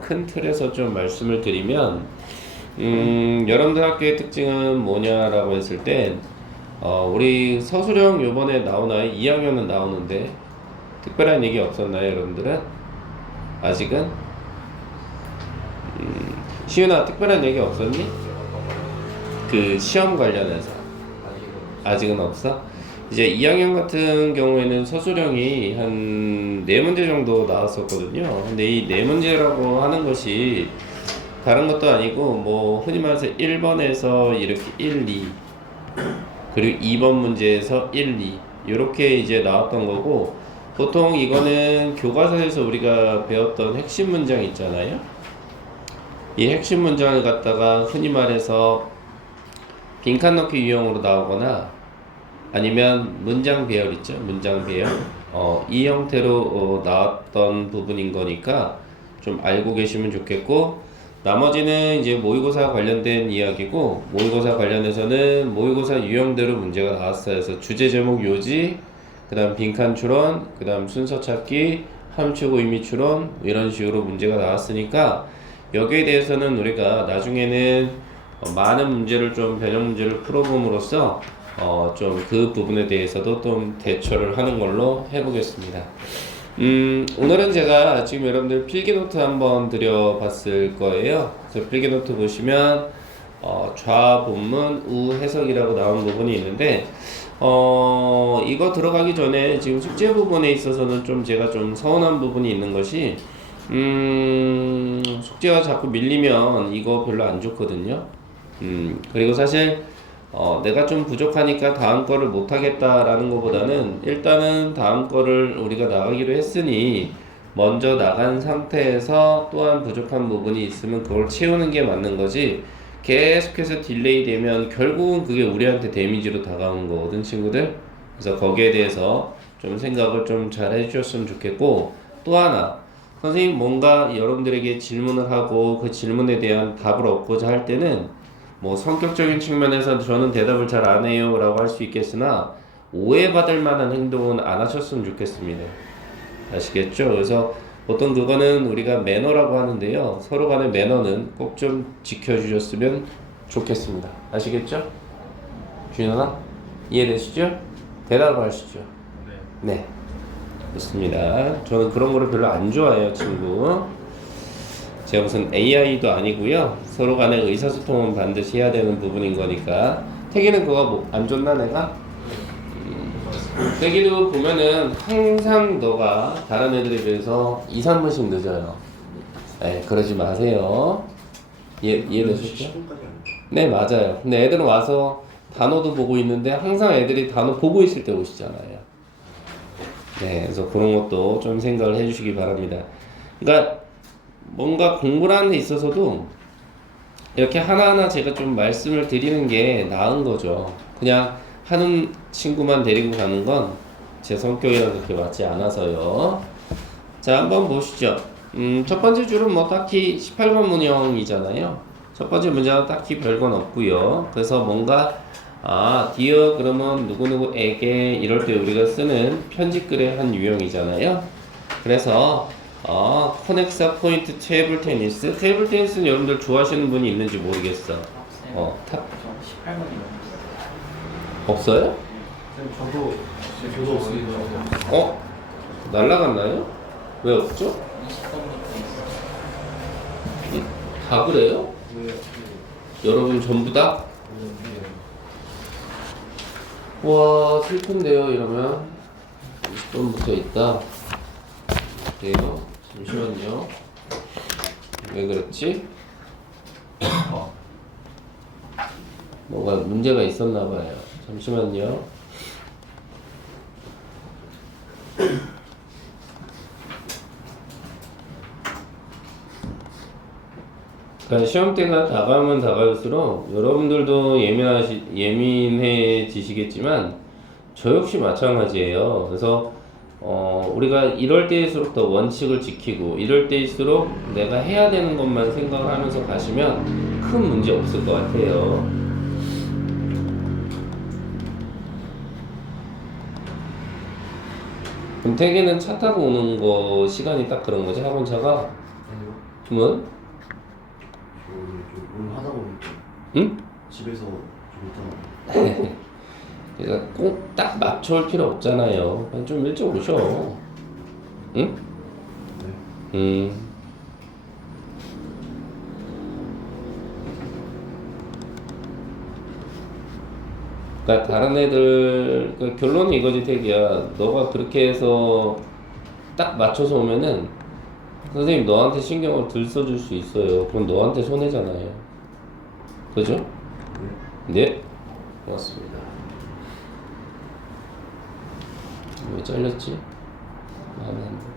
큰 틀에서 좀 말씀을 드리면, 여러분들 학교의 특징은 뭐냐라고 했을 때, 우리 서술형 요번에 나오나요? 2학년은 나오는데, 특별한 얘기 없었나요, 여러분들은? 아직은? 시윤아, 특별한 얘기 없었니? 그 시험 관련해서. 아직은 없어? 이제 2학년 같은 경우에는 서술형이 한 4문제 정도 나왔었거든요. 근데 이 4문제라고 하는 것이 다른 것도 아니고 뭐 흔히 말해서 1번에서 이렇게 1, 2 그리고 2번 문제에서 1, 2 이렇게 이제 나왔던 거고, 보통 이거는 교과서에서 우리가 배웠던 핵심 문장 있잖아요. 이 핵심 문장을 갖다가 흔히 말해서 빈칸 넣기 유형으로 나오거나 아니면 문장 배열 있죠? 문장 배열. 이 형태로 나왔던 부분인 거니까 좀 알고 계시면 좋겠고, 나머지는 이제 모의고사 관련된 이야기고, 모의고사 관련해서는 모의고사 유형대로 문제가 나왔어요. 그래서 주제 제목 요지, 그 다음 빈칸 추론, 그 다음 순서 찾기, 함축 의미 추론, 이런 식으로 문제가 나왔으니까 여기에 대해서는 우리가 나중에는 많은 문제를 좀 변형 문제를 풀어봄으로써 좀 그 부분에 대해서도 좀 대처를 하는 걸로 해보겠습니다. 오늘은 제가 지금 여러분들 필기노트 한번 드려봤을 거예요. 그래서 필기노트 보시면 좌본문 우해석이라고 나온 부분이 있는데, 이거 들어가기 전에 지금 숙제 부분에 있어서는 좀 제가 좀 서운한 부분이 있는 것이, 숙제가 자꾸 밀리면 이거 별로 안 좋거든요. 그리고 사실 내가 좀 부족하니까 다음 거를 못하겠다라는 것보다는 일단은 다음 거를 우리가 나가기로 했으니 먼저 나간 상태에서 또한 부족한 부분이 있으면 그걸 채우는 게 맞는 거지, 계속해서 딜레이 되면 결국은 그게 우리한테 데미지로 다가오는 거거든, 친구들. 그래서 거기에 대해서 좀 생각을 좀 잘 해주셨으면 좋겠고, 또 하나, 선생님 뭔가 여러분들에게 질문을 하고 그 질문에 대한 답을 얻고자 할 때는 뭐 성격적인 측면에서 저는 대답을 잘 안 해요 라고 할 수 있겠으나, 오해받을 만한 행동은 안 하셨으면 좋겠습니다. 아시겠죠? 그래서 보통 그거는 우리가 매너라고 하는데요, 서로 간의 매너는 꼭 좀 지켜주셨으면 좋겠습니다. 아시겠죠? 준현아? 이해되시죠? 대답을 하시죠. 네, 좋습니다. 저는 그런 거를 별로 안 좋아해요, 친구. 제가 무슨 AI도 아니고요. 서로 간의 의사소통은 반드시 해야 되는 부분인 거니까. 태기는 그거 뭐 안 줬나 내가? 태기도 보면은 항상 너가 다른 애들에 비해서 2, 3분씩 늦어요. 네, 그러지 마세요. 이해되셨죠? 네, 맞아요. 근데 애들은 와서 단어도 보고 있는데 항상 애들이 단어 보고 있을 때 오시잖아요. 네, 그래서 그런 것도 좀 생각을 해주시기 바랍니다. 그러니까 뭔가 공부라는 데 있어서도 이렇게 하나하나 제가 좀 말씀을 드리는 게 나은 거죠. 그냥 하는 친구만 데리고 가는 건 제 성격이랑 그렇게 맞지 않아서요. 자, 한번 보시죠. 첫 번째 줄은 뭐 딱히 18번 문형이잖아요. 첫 번째 문장은 딱히 별건 없고요. 그래서 뭔가 dear 그러면 누구누구에게 이럴 때 우리가 쓰는 편지글의 한 유형이잖아요. 그래서 코넥사 포인트 테이블 테니스. 테이블 테니스는 여러분들 좋아하시는 분이 있는지 모르겠어. 탑 18번이요. 없어요? 저도 없습니다. 날라갔나요? 왜 없죠? 20번부터 있어요. 다 그래요? 네. 여러분 전부 다? 와, 슬픈데요. 이러면 20번부터 있다. 그래요? 잠시만요. 왜 그랬지? 뭔가 문제가 있었나 봐요. 잠시만요. 그러니까 시험 때가 다가오면 다가올수록 여러분들도 예민해지시겠지만 저 역시 마찬가지예요. 그래서 우리가 이럴 때일수록 더 원칙을 지키고 이럴 때일수록 내가 해야 되는 것만 생각을 하면서 가시면 큰 문제 없을 것 같아요. 그럼 태기는 차 타고 오는 거 시간이 딱 그런 거지, 학원차가? 아니요. 뭐? 좀 하다 보니까 응? 집에서 좀 있다가 그러니까 꼭 딱 맞춰올 필요 없잖아요. 그냥 좀 일찍 오셔. 응? 네. 그러니까 다른 애들 그러니까 결론은 이거지 태기야. 너가 그렇게 해서 딱 맞춰서 오면은 선생님 너한테 신경을 덜 써줄 수 있어요. 그럼 너한테 손해잖아요. 그죠? 네. 고맙습니다. 왜 잘렸지? 마음에 안 들어.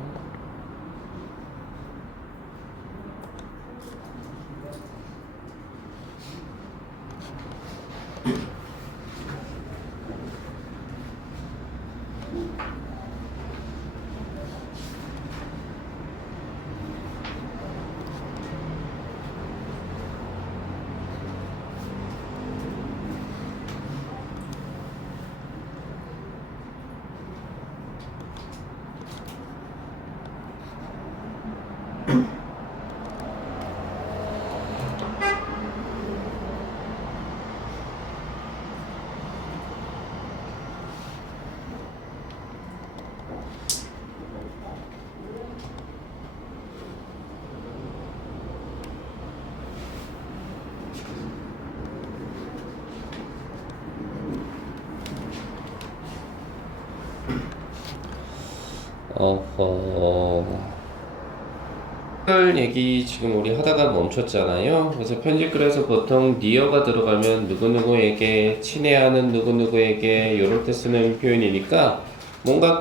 할 얘기 지금 우리 하다가 멈췄잖아요. 그래서 편집글에서 보통 니어가 들어가면 누구누구에게 친애하는 누구누구에게 이럴 때 쓰는 표현이니까 뭔가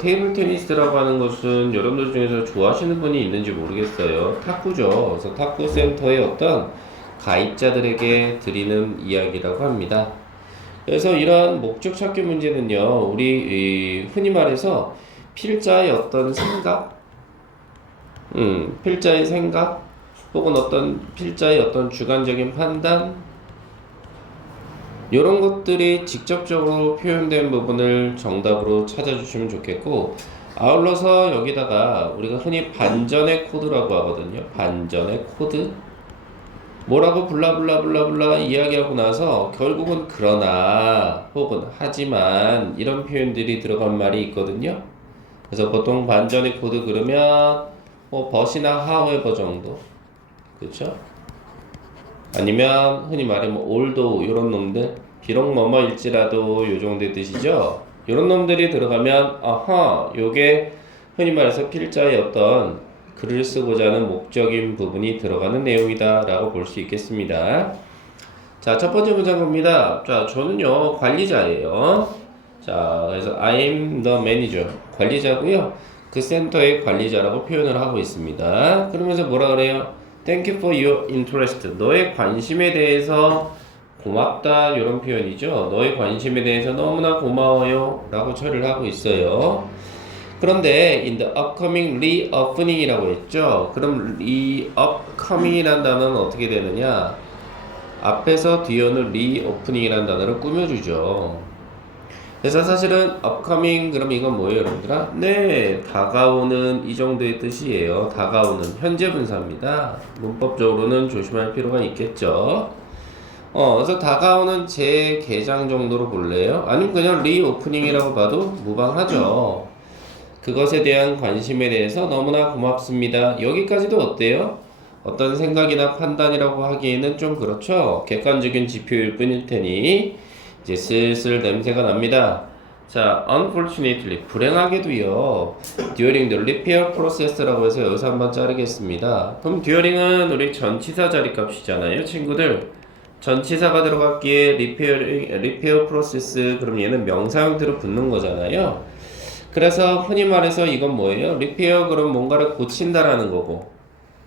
테이블 테니스라고 하는 것은 여러분들 중에서 좋아하시는 분이 있는지 모르겠어요. 탁구죠. 그래서 탁구 센터의 어떤 가입자들에게 드리는 이야기라고 합니다. 그래서 이러한 목적 찾기 문제는요, 우리 흔히 말해서 필자의 어떤 생각, 필자의 생각, 혹은 어떤 필자의 어떤 주관적인 판단, 이런 것들이 직접적으로 표현된 부분을 정답으로 찾아주시면 좋겠고, 아울러서 여기다가 우리가 흔히 반전의 코드라고 하거든요. 반전의 코드. 뭐라고 블라블라블라블라 이야기하고 나서 결국은 그러나 혹은 하지만 이런 표현들이 들어간 말이 있거든요. 그래서 보통 반전의 코드 그러면 뭐 but이나 however 정도, 그렇죠? 아니면 흔히 말해 뭐 although 이런 놈들, 비록 뭐뭐일지라도 요 정도의 뜻이죠. 이런 놈들이 들어가면 아하, 요게 흔히 말해서 필자의 어떤 글을 쓰고자 하는 목적인 부분이 들어가는 내용이다 라고 볼 수 있겠습니다. 자, 첫 번째 문장 봅니다. 자, 저는요 관리자예요. 자, 그래서 I'm the manager, 관리자고요. 그 센터의 관리자라고 표현을 하고 있습니다. 그러면서 뭐라 그래요? Thank you for your interest. 너의 관심에 대해서 고맙다, 이런 표현이죠. 너의 관심에 대해서 너무나 고마워요 라고 처리를 하고 있어요. 그런데 in the upcoming reopening이라고 했죠. 그럼 reopening이라는 단어는 어떻게 되느냐? 앞에서 뒤에는 reopening이라는 단어를 꾸며주죠. 그래서 사실은 upcoming 그럼 이건 뭐예요, 여러분들아? 네, 다가오는 이 정도의 뜻이에요. 다가오는 현재 분사입니다. 문법적으로는 조심할 필요가 있겠죠. 그래서 다가오는 재개장 정도로 볼래요? 아니면 그냥 reopening이라고 봐도 무방하죠. 그것에 대한 관심에 대해서 너무나 고맙습니다. 여기까지도 어때요? 어떤 생각이나 판단이라고 하기에는 좀 그렇죠. 객관적인 지표일 뿐일 테니 이제 슬슬 냄새가 납니다. 자, unfortunately, 불행하게도요, during the repair process라고 해서 여기서 한번 자르겠습니다. 그럼 during은 우리 전치사 자리값이잖아요, 친구들. 전치사가 들어갔기에 repair process, 그럼 얘는 명사 형태로 붙는 거잖아요. 그래서 흔히 말해서 이건 뭐예요? repair 그럼 뭔가를 고친다라는 거고,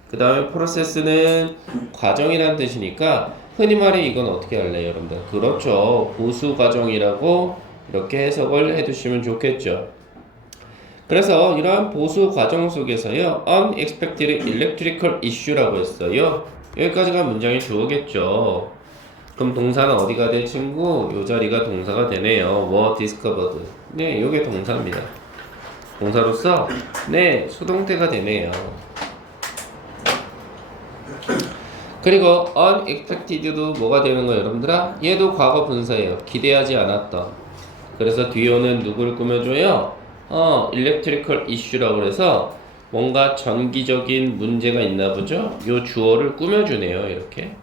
그 다음에 process는 과정이라는 뜻이니까 흔히 말해 이건 어떻게 할래요, 여러분들? 그렇죠. 보수 과정이라고 이렇게 해석을 해두시면 좋겠죠. 그래서 이러한 보수 과정 속에서요, unexpected electrical issue라고 했어요. 여기까지가 문장의 주어겠죠. 그럼 동사는 어디가 돼, 친구? 요 자리가 동사가 되네요. were discovered. 네, 요게 동사입니다. 동사로서 네, 수동태가 되네요. 그리고 unexpected도 뭐가 되는 거예요, 여러분들아? 얘도 과거 분사예요. 기대하지 않았던. 그래서 뒤에 오는 누구를 꾸며줘요? electrical issue라고 그래서 뭔가 전기적인 문제가 있나 보죠? 요 주어를 꾸며주네요, 이렇게.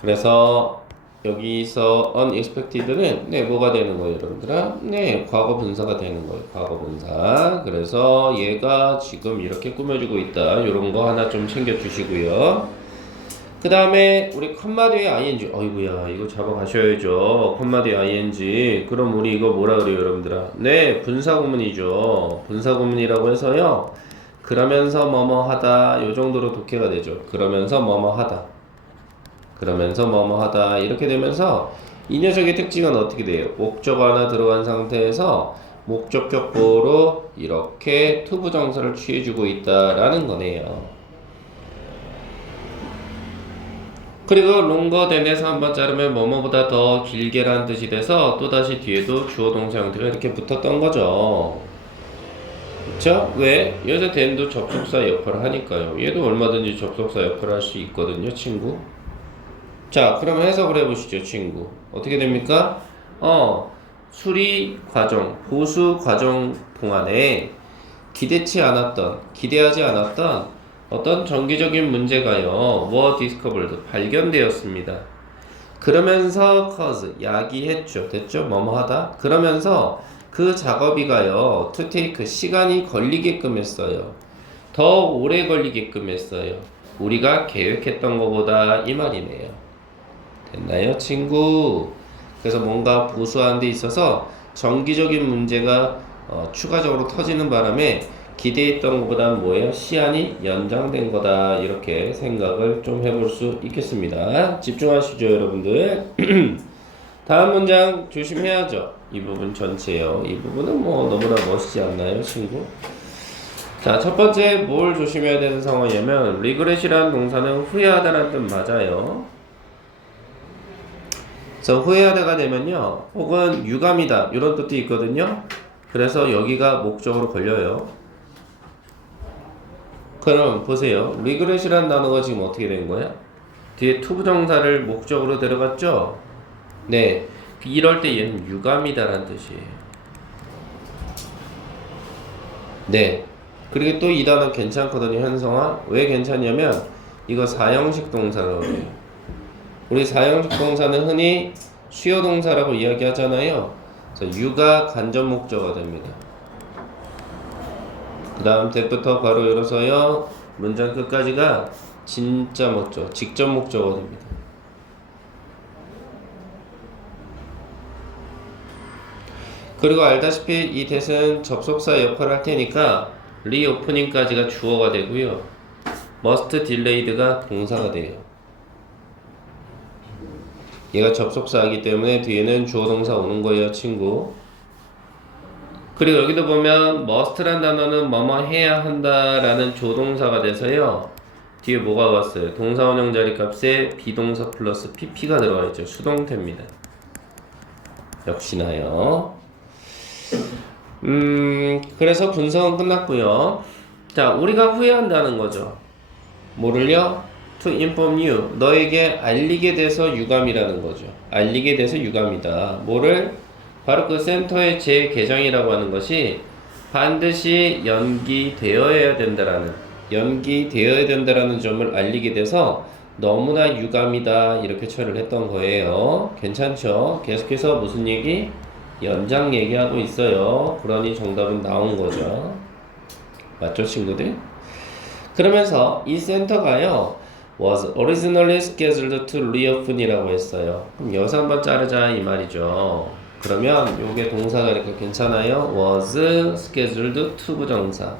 그래서 여기서 unexpected는 네, 뭐가 되는 거예요, 여러분들아? 네, 과거 분사가 되는 거예요, 과거 분사. 그래서 얘가 지금 이렇게 꾸며주고 있다. 요런 거 하나 좀 챙겨주시고요. 그 다음에 우리 컴마 뒤에 ing. 어이구야, 이거 잡아가셔야죠. 컴마 뒤에 ing. 그럼 우리 이거 뭐라 그래요, 여러분들아? 네, 분사구문이죠. 분사구문이라고 해서요. 그러면서 뭐뭐 하다. 요 정도로 독해가 되죠. 그러면서 뭐뭐 하다. 그러면서 뭐뭐 하다. 이렇게 되면서 이 녀석의 특징은 어떻게 돼요? 목적 하나 들어간 상태에서 목적격보로 이렇게 투부정사를 취해주고 있다라는 거네요. 그리고 longer than에서 한번 자르면 뭐뭐보다 더 길게라는 뜻이 돼서 또다시 뒤에도 주어 동사 형태가 이렇게 붙었던 거죠. 그쵸? 왜? 여기서 than도 접속사 역할을 하니까요. 얘도 얼마든지 접속사 역할을 할 수 있거든요, 친구. 자, 그러면 해석을 해보시죠, 친구. 어떻게 됩니까? 수리 과정, 보수 과정 동안에 기대하지 않았던 어떤 정기적인 문제가요, were discovered, 발견되었습니다. 그러면서 cause, 야기했죠. 됐죠? 뭐뭐 하다. 그러면서 그 작업이가요, to take, 시간이 걸리게끔 했어요. 더 오래 걸리게끔 했어요. 우리가 계획했던 것보다 이 말이네요. 됐나요, 친구? 그래서 뭔가 보수하는 데 있어서 정기적인 문제가 추가적으로 터지는 바람에 기대했던 것보다 뭐예요? 시한이 연장된 거다. 이렇게 생각을 좀 해볼 수 있겠습니다. 집중하시죠, 여러분들. 다음 문장 조심해야죠. 이 부분 전체요. 이 부분은 뭐 너무나 멋있지 않나요, 친구? 자, 첫 번째 뭘 조심해야 되는 상황이냐면 regret이라는 동사는 후회하다라는 뜻 맞아요. 그래서 후회하다가 되면요, 혹은 유감이다 이런 뜻도 있거든요. 그래서 여기가 목적으로 걸려요. 그럼 보세요. regret이라는 단어가 지금 어떻게 된 거야? 뒤에 투부정사를 목적으로 데려갔죠? 네, 이럴 때 얘는 유감이다라는 뜻이에요. 네, 그리고 또 이 단어 괜찮거든요, 현성아. 왜 괜찮냐면 이거 사형식 동사라고 해요. 우리 사형식 동사는 흔히 수요 동사라고 이야기하잖아요. 그래서 유가 간접 목적어가 됩니다. 그 다음 때부터 괄호 열어서요, 문장 끝까지가 진짜 목적, 직접 목적어가 됩니다. 그리고 알다시피 이 that은 접속사 역할을 할 테니까 reopening까지가 주어가 되고요, must delayed가 동사가 돼요. 얘가 접속사이기 때문에 뒤에는 주어 동사 오는 거예요, 친구. 그리고 여기도 보면 must란 단어는 뭐뭐 해야 한다라는 조동사가 돼서요, 뒤에 뭐가 왔어요? 동사 원형 자리 값에 비동사 플러스 pp가 들어가 있죠. 수동태입니다. 역시나요. 그래서 분석은 끝났고요. 자, 우리가 후회한다는 거죠. 뭐를요? To inform you, 너에게 알리게 돼서 유감이라는 거죠. 알리게 돼서 유감이다. 뭐를? 바로 그 센터의 재개정이라고 하는 것이 반드시 연기되어야 된다라는 점을 알리게 돼서 너무나 유감이다. 이렇게 처리를 했던 거예요. 괜찮죠? 계속해서 무슨 얘기? 연장 얘기하고 있어요. 그러니 정답은 나온 거죠. 맞죠, 친구들? 그러면서 이 센터가요, was originally scheduled to reopen이라고 했어요. 그럼 여기서 한번 자르자 이 말이죠. 그러면 요게 동사가 이렇게 괜찮아요. was scheduled to 부정사.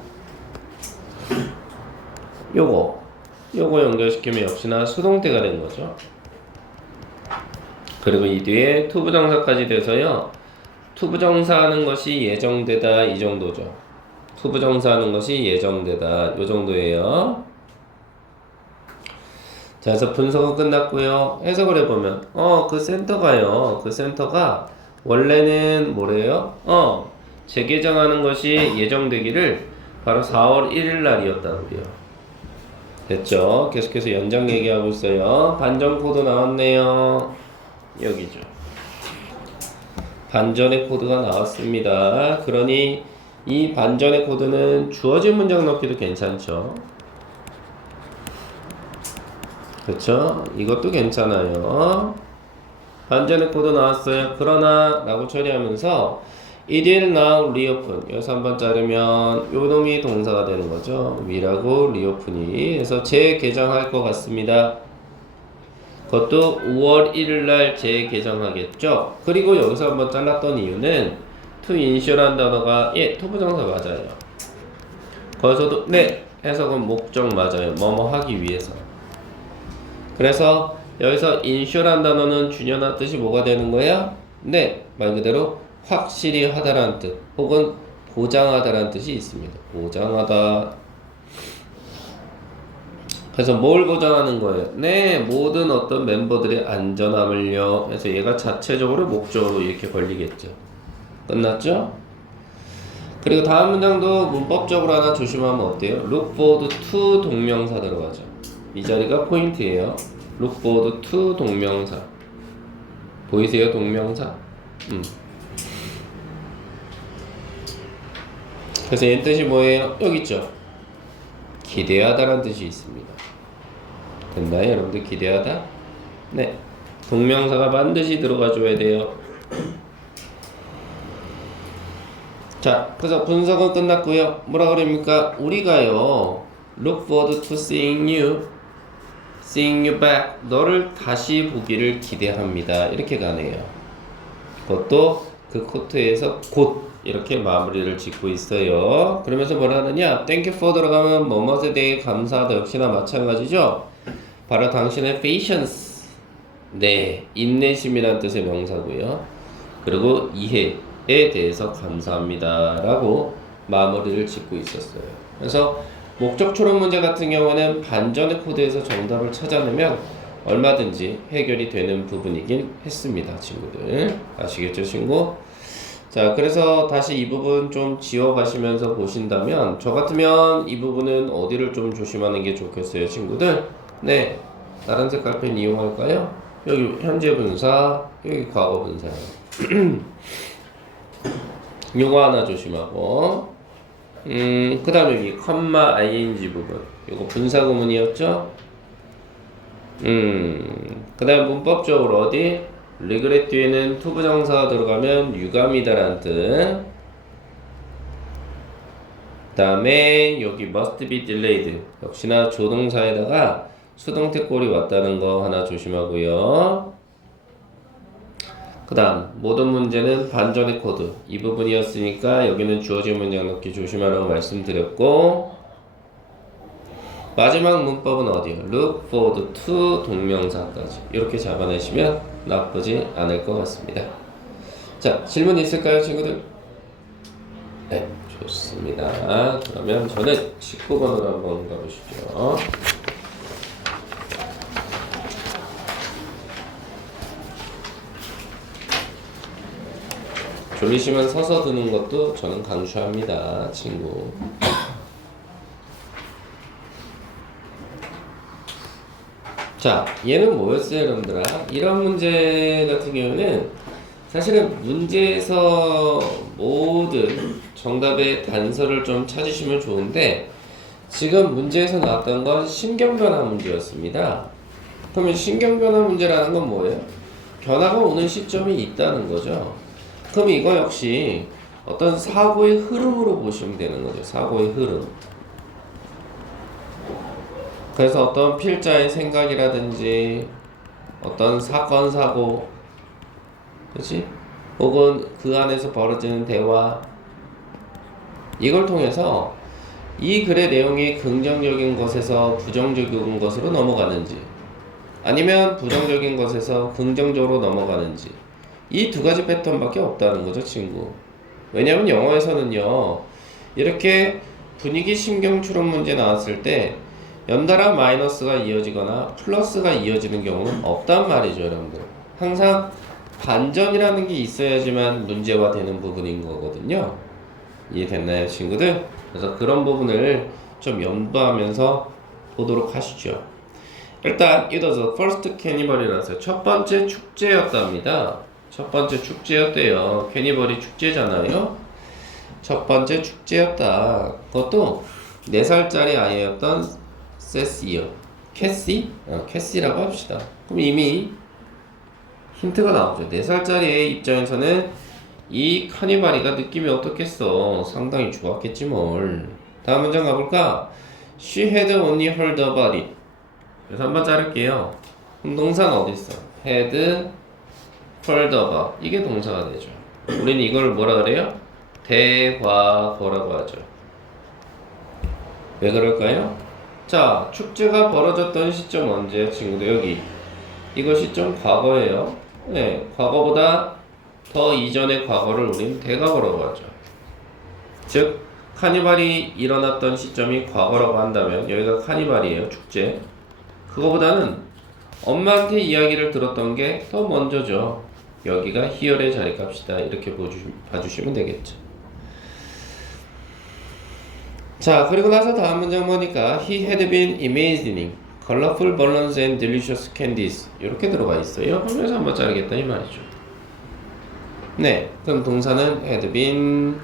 요거 연결시키면 역시나 수동태가 된 거죠. 그리고 이 뒤에 to 부정사까지 돼서요, to 부정사 하는 것이 예정되다 이 정도죠. to 부정사 하는 것이 예정되다 요 정도예요. 자, 그래서 분석은 끝났고요. 해석을 해보면 그 센터가 원래는 뭐래요? 재개정하는 것이 예정되기를 바로 4월 1일 날이었다고요. 됐죠? 계속해서 연장 얘기하고 있어요. 반전 코드 나왔네요. 여기죠. 반전의 코드가 나왔습니다. 그러니 이 반전의 코드는 주어진 문장 넣기도 괜찮죠. 그렇죠? 이것도 괜찮아요. 반전의 코드 나왔어요. 그러나 라고 처리하면서 it will now reopen. 여기서 한번 자르면 요 놈이 동사가 되는 거죠. will하고 reopen이. 그래서 재개정할 것 같습니다. 그것도 5월 1일 날 재개정하겠죠. 그리고 여기서 한번 잘랐던 이유는 to insure란 단어가 토부정사 맞아요. 거기서도 네 해석은 목적 맞아요. 뭐뭐 하기 위해서. 그래서 여기서 insure란 단어는 준연한 뜻이 뭐가 되는 거야? 네, 말 그대로 확실히 하다라는 뜻 혹은 보장하다라는 뜻이 있습니다. 보장하다. 그래서 뭘 보장하는 거예요? 네, 모든 어떤 멤버들의 안전함을요. 그래서 얘가 자체적으로 목적으로 이렇게 걸리겠죠. 끝났죠? 그리고 다음 문장도 문법적으로 하나 조심하면 어때요? look forward to 동명사 들어가죠. 이 자리가 포인트예요. look forward to 동명사. 보이세요? 동명사. 그래서 얘 뜻이 뭐예요? 여기 있죠. 기대하다라는 뜻이 있습니다. 됐나요? 여러분들 기대하다? 네. 동명사가 반드시 들어가줘야 돼요. 자, 그래서 분석은 끝났고요. 뭐라 그럽니까? 우리가요, look forward to seeing you back. 너를 다시 보기를 기대합니다. 이렇게 가네요. 그것도 그 코트에서 곧 이렇게 마무리를 짓고 있어요. 그러면서 뭐라 하느냐? Thank you for 들어가면 뭐뭐에 대해 감사하다. 역시나 마찬가지죠. 바로 당신의 patience. 네, 인내심이란 뜻의 명사고요. 그리고 이해에 대해서 감사합니다. 라고 마무리를 짓고 있었어요. 그래서 목적초론 문제 같은 경우는 반전의 코드에서 정답을 찾아내면 얼마든지 해결이 되는 부분이긴 했습니다. 친구들. 아시겠죠, 친구? 자, 그래서 다시 이 부분 좀 지워가시면서 보신다면 저 같으면 이 부분은 어디를 좀 조심하는 게 좋겠어요, 친구들? 네, 다른 색깔 펜 이용할까요? 여기 현재 분사, 여기 과거 분사. 요거 하나 조심하고, 그 다음에 여기 컴마 ing 부분, 요거 분사 구문이었죠? 그 다음 문법적으로 어디? regret 뒤에는 to 부정사가 들어가면 유감이다라는 뜻. 그 다음에 여기 must be delayed, 역시나 조동사에다가 수동태 꼴이 왔다는 거 하나 조심하고요. 그 다음 모든 문제는 반전의 코드 이 부분이었으니까 여기는 주어진 문장 넣기 조심하라고 말씀드렸고, 마지막 문법은 어디요? look forward to 동명사까지 이렇게 잡아내시면 나쁘지 않을 것 같습니다. 자, 질문 있을까요, 친구들? 네, 좋습니다. 그러면 저는 19번으로 한번 가보시죠. 졸리시면 서서 드는 것도 저는 강추합니다, 친구. 자, 얘는 뭐였어요, 여러분들아? 이런 문제 같은 경우는 사실은 문제에서 모든 정답의 단서를 좀 찾으시면 좋은데, 지금 문제에서 나왔던 건 신경변화 문제였습니다. 그러면 신경변화 문제라는 건 뭐예요? 변화가 오는 시점이 있다는 거죠. 그럼 이거 역시 어떤 사고의 흐름으로 보시면 되는 거죠. 사고의 흐름. 그래서 어떤 필자의 생각이라든지 어떤 사건, 사고, 그렇지? 혹은 그 안에서 벌어지는 대화, 이걸 통해서 이 글의 내용이 긍정적인 것에서 부정적인 것으로 넘어가는지, 아니면 부정적인 것에서 긍정적으로 넘어가는지, 이 두 가지 패턴밖에 없다는 거죠, 친구. 왜냐면 영어에서는요, 이렇게 분위기 신경 추론 문제 나왔을 때 연달아 마이너스가 이어지거나 플러스가 이어지는 경우는 없단 말이죠, 여러분들. 항상 반전이라는 게 있어야지만 문제화 되는 부분인 거거든요. 이해됐나요, 친구들? 그래서 그런 부분을 좀 염두하면서 보도록 하시죠. 일단 it was the first carnival이라서 첫 번째 축제였답니다. 첫 번째 축제였대요. 캐니벌이 축제잖아요. 첫 번째 축제였다. 그것도 4살짜리 아이였던 세시요. 캐시? 캐시라고 합시다. 그럼 이미 힌트가 나오죠. 4살짜리 애 입장에서는 이 카니발이가 느낌이 어떻겠어? 상당히 좋았겠지 뭘. 다음 문장 가볼까? She had only heard about it. 그래서 한번 자를게요. 그럼 동사는 어디 있어? had heard about. 이게 동사가 되죠. 우리는 이걸 뭐라 그래요? 대과거라고 하죠. 왜 그럴까요? 자, 축제가 벌어졌던 시점 언제요, 친구들? 여기. 이거 시점 과거예요. 네, 과거보다 더 이전의 과거를 우린 대과거라고 하죠. 즉, 카니발이 일어났던 시점이 과거라고 한다면 여기가 카니발이에요, 축제. 그거보다는 엄마한테 이야기를 들었던 게 더 먼저죠. 여기가 here의 자리값이다. 이렇게 봐주시면 되겠죠. 자, 그리고 나서 다음 문장 보니까 He had been imagining colorful balloons and delicious candies 이렇게 들어가 있어요. 그러면서 한번 자르겠다 이 말이죠. 네, 그럼 동사는 had been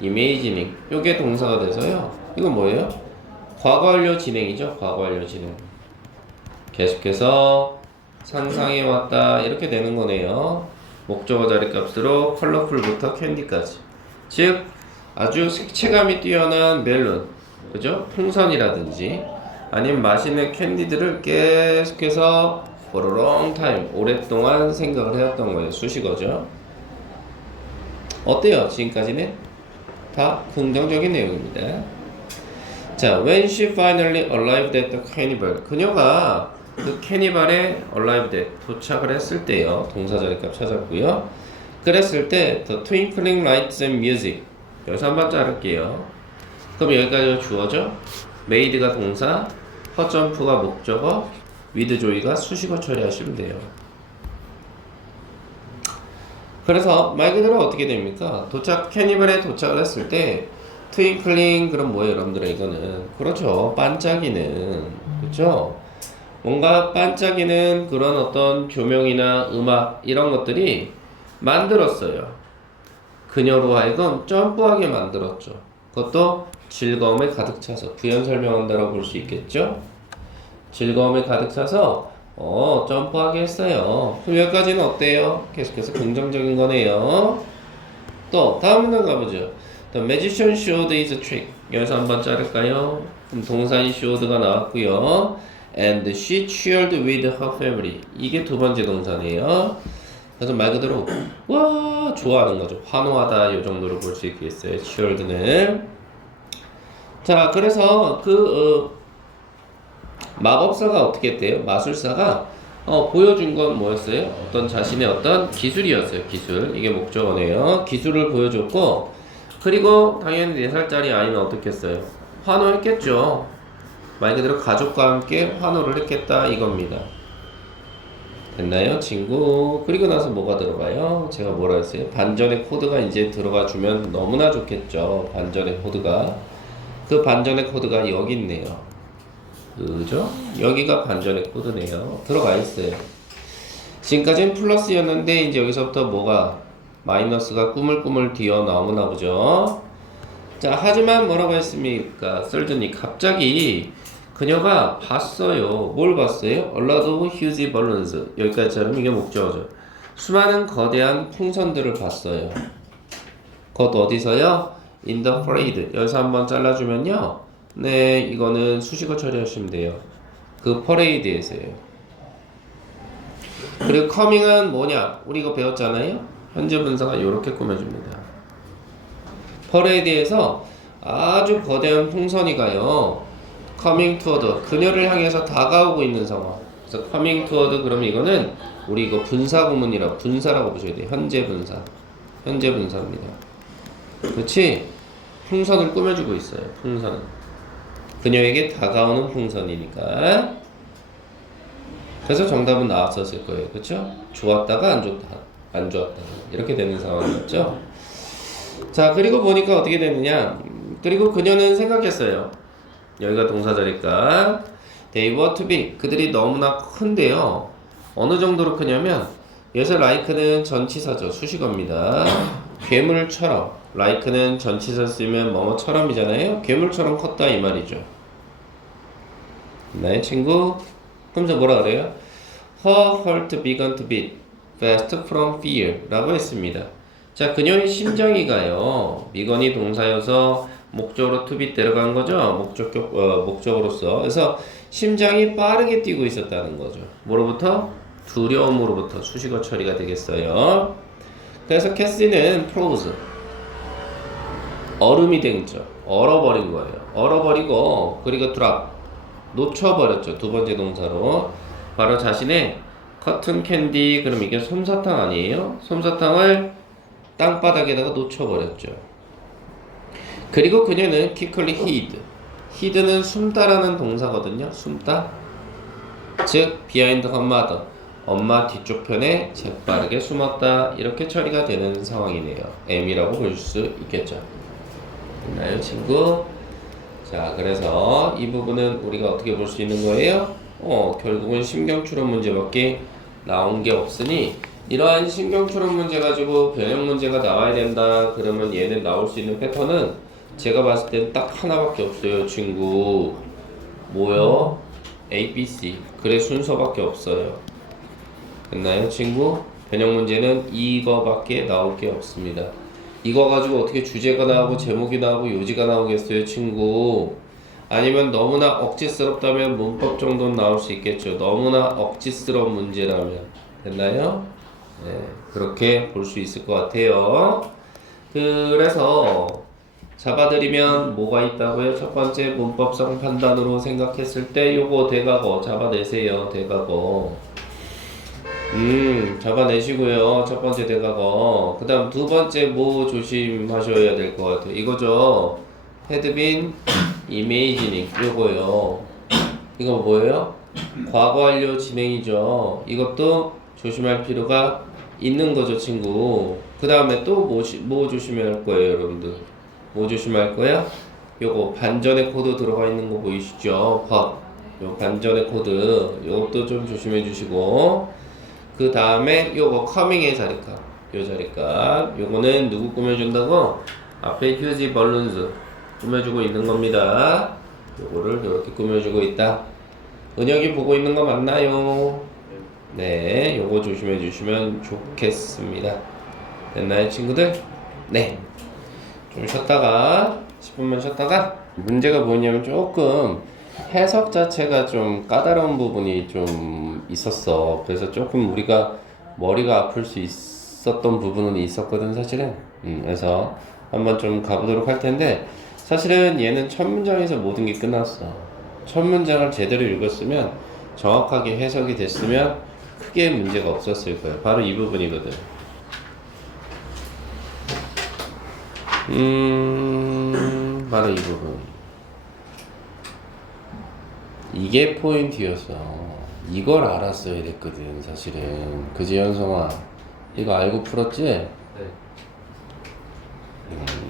imagining 요게 동사가 돼서요. 이건 뭐예요? 과거 완료 진행이죠. 과거 완료 진행. 계속해서 상상해 왔다 이렇게 되는 거네요. 목적어 자리 값으로 컬러풀부터 캔디까지. 즉 아주 색채감이 뛰어난 멜론, 그죠? 풍선이라든지 아니면 맛있는 캔디들을 계속해서 for a long time 오랫동안 생각을 해왔던 거예요. 수식어죠. 어때요? 지금까지는 다 긍정적인 내용입니다. 자, when she finally arrived at the carnival, 그녀가 그 캐니발에 arrived at 도착을 했을 때요. 동사 자리값 찾았고요. 그랬을 때 the twinkling lights and music 여기서 한번 자를게요. 그럼 여기까지 주어져. made가 동사, 허점프가 목적어, with joy가 수식어 처리하시면 돼요. 그래서 말 그대로 어떻게 됩니까? 캐니발에 도착을 했을 때 twinkling 그럼 뭐예요, 여러분들? 이거는 그렇죠. 반짝이는, 그렇죠? 뭔가 반짝이는 그런 어떤 조명이나 음악 이런 것들이 만들었어요. 그녀로 하여금 점프하게 만들었죠. 그것도 즐거움에 가득 차서 부연 설명한다라고 볼 수 있겠죠. 즐거움에 가득 차서 점프하게 했어요. 그럼 여기까지는 어때요? 계속해서 긍정적인 거네요. 또 다음 문장 가보죠. The magician showed his trick. 여기서 한번 자를까요? 그럼 동사인 showed가 나왔고요. And she cheered with her family. 이게 두 번째 동사네요. 그래서 말 그대로 와 좋아하는 거죠. 환호하다 이 정도로 볼 수 있겠어요. cheered는. 자, 그래서 마법사가 어떻게 했대요? 마술사가 보여준 건 뭐였어요? 어떤 자신의 어떤 기술이었어요. 기술. 이게 목적어네요. 기술을 보여줬고 그리고 당연히 4살짜리 아이는 어떻게 했어요? 환호했겠죠. 말 그대로 가족과 함께 환호를 했겠다 이겁니다. 됐나요, 친구? 그리고 나서 뭐가 들어가요? 제가 뭐라 했어요? 반전의 코드가 이제 들어가 주면 너무나 좋겠죠. 반전의 코드가. 그 반전의 코드가 여기 있네요. 그죠? 여기가 반전의 코드네요. 들어가 있어요. 지금까지는 플러스였는데 이제 여기서부터 뭐가 마이너스가 꾸물꾸물 튀어 나오나 보죠. 자, 하지만 뭐라고 했습니까? 썰전이 갑자기 그녀가 봤어요. 뭘 봤어요? A lot of huge balloons. 여기까지처럼 이게 목적어죠. 수많은 거대한 풍선들을 봤어요. 그것 어디서요? In the parade. 여기서 한번 잘라주면요. 네, 이거는 수식어 처리하시면 돼요. 그 퍼레이드에서요. 그리고 coming은 뭐냐? 우리 이거 배웠잖아요. 현재 분사가 이렇게 꾸며줍니다. 퍼레이드에서 아주 거대한 풍선이 가요. coming toward 그녀를 향해서 다가오고 있는 상황. 그래서 coming toward 그러면 이거는 우리 이거 분사 구문이라 분사라고 보셔야 돼요. 현재 분사. 현재 분사입니다. 그렇지? 풍선을 꾸며주고 있어요. 풍선은 그녀에게 다가오는 풍선이니까. 그래서 정답은 나왔었을 거예요. 그렇죠? 좋았다가 안 좋다. 안 좋았다. 이렇게 되는 상황이었죠. 자, 그리고 보니까 어떻게 되느냐. 그리고 그녀는 생각했어요. 여기가 동사 자리값. They were too big. 그들이 너무나 큰데요. 어느 정도로 크냐면 여기서 like는 전치사죠. 수식어입니다. 괴물처럼. like는 전치사 쓰면 뭐뭐처럼이잖아요. 괴물처럼 컸다 이 말이죠. 나의 친구. 그럼 저 뭐라 그래요? Her heart began to beat fast from fear 라고 했습니다. 자, 그녀의 심장이가요. 비건이 동사여서 목적으로 to be 데려간 거죠. 목적으로서. 그래서 심장이 빠르게 뛰고 있었다는 거죠. 뭐로부터? 두려움으로부터. 수식어 처리가 되겠어요. 그래서 캐시는 froze. 얼음이 된 거죠. 얼어버린 거예요. 얼어버리고 그리고 drop. 놓쳐버렸죠. 두 번째 동사로. 바로 자신의 커튼 캔디, 그럼 이게 솜사탕 아니에요? 솜사탕을 땅바닥에다가 놓쳐버렸죠. 그리고 그녀는 quickly hid. hid는 숨다라는 동사거든요. 숨다. 즉 behind her mother. 엄마 뒤쪽 편에 재빠르게 숨었다. 이렇게 처리가 되는 상황이네요. M이라고 볼 수 있겠죠. 됐나요, 친구? 자, 그래서 이 부분은 우리가 어떻게 볼 수 있는 거예요? 결국은 신경추론 문제밖에 나온 게 없으니 이러한 신경추론 문제 가지고 변형 문제가 나와야 된다. 그러면 얘는 나올 수 있는 패턴은 제가 봤을 때는 딱 하나밖에 없어요, 친구. 뭐요? A, B, C. 그래 순서밖에 없어요. 됐나요, 친구? 변형 문제는 이거밖에 나올 게 없습니다. 이거 가지고 어떻게 주제가 나오고 제목이 나오고 요지가 나오겠어요, 친구? 아니면 너무나 억지스럽다면 문법 정도는 나올 수 있겠죠. 너무나 억지스러운 문제라면. 됐나요? 네, 그렇게 볼 수 있을 것 같아요. 그래서 잡아드리면 뭐가 있다고요? 첫 번째 문법성 판단으로 생각했을 때 요거 대각어 잡아내세요. 대각어. 잡아내시고요. 첫 번째 대각어. 그 다음 두 번째 뭐 조심하셔야 될 것 같아요. 이거죠. had been imagining. 요거요. 이거 뭐예요? 과거 완료 진행이죠. 이것도 조심할 필요가 있는 거죠, 친구. 그 다음에 또 뭐 조심해야 할 거예요, 여러분들? 뭐 조심할 거야? 요거 반전의 코드 들어가 있는 거 보이시죠? 요 반전의 코드. 요것도 좀 조심해 주시고. 그 다음에 요거 커밍의 자리값. 요 자리값. 요거는 누구 꾸며준다고? 앞에 휴지 벌룬스 꾸며주고 있는 겁니다. 요거를 이렇게 꾸며주고 있다. 은혁이 보고 있는 거 맞나요? 네, 요거 조심해 주시면 좋겠습니다. 됐나요, 친구들? 네. 좀 쉬었다가 10분만 쉬었다가 문제가 뭐냐면 조금 해석 자체가 좀 까다로운 부분이 좀 있었어. 그래서 조금 우리가 머리가 아플 수 있었던 부분은 있었거든, 사실은. 그래서 한번 좀 가보도록 할 텐데, 사실은 얘는 첫 문장에서 모든 게 끝났어. 첫 문장을 제대로 읽었으면, 정확하게 해석이 됐으면 크게 문제가 없었을 거예요. 바로 이 부분이거든. 바로 이 부분. 이게 포인트였어. 이걸 알았어야 됐거든, 사실은. 그지, 현성아? 이거 알고 풀었지?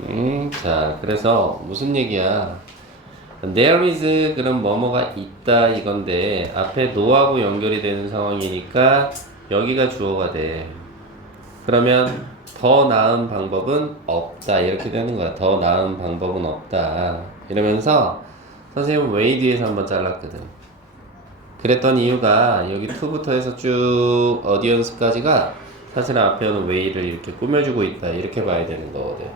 네. 자, 그래서 무슨 얘기야? There is 그럼 뭐뭐가 있다 이건데 앞에 no하고 연결이 되는 상황이니까 여기가 주어가 돼. 그러면 더 나은 방법은 없다 이렇게 되는 거야. 더 나은 방법은 없다 이러면서 선생님 웨이드에서 한번 잘랐거든. 그랬던 이유가 여기 to부터 해서 쭉 audience까지가 사실은 앞에 오는 way를 이렇게 꾸며주고 있다 이렇게 봐야 되는 거거든.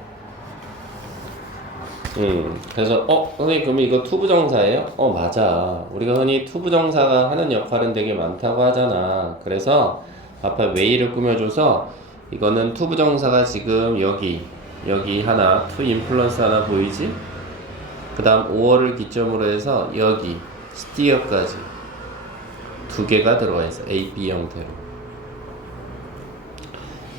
그래서 선생님 그러면 이거 투부정사예요? 맞아. 우리가 흔히 투부정사가 하는 역할은 되게 많다고 하잖아. 그래서 앞에 way를 꾸며줘서 이거는 투부정사가 지금 여기 하나 to influence 하나 보이지? 그 다음 5월을 기점으로 해서 여기 steer까지 두 개가 들어가 있어. A, B 형태로.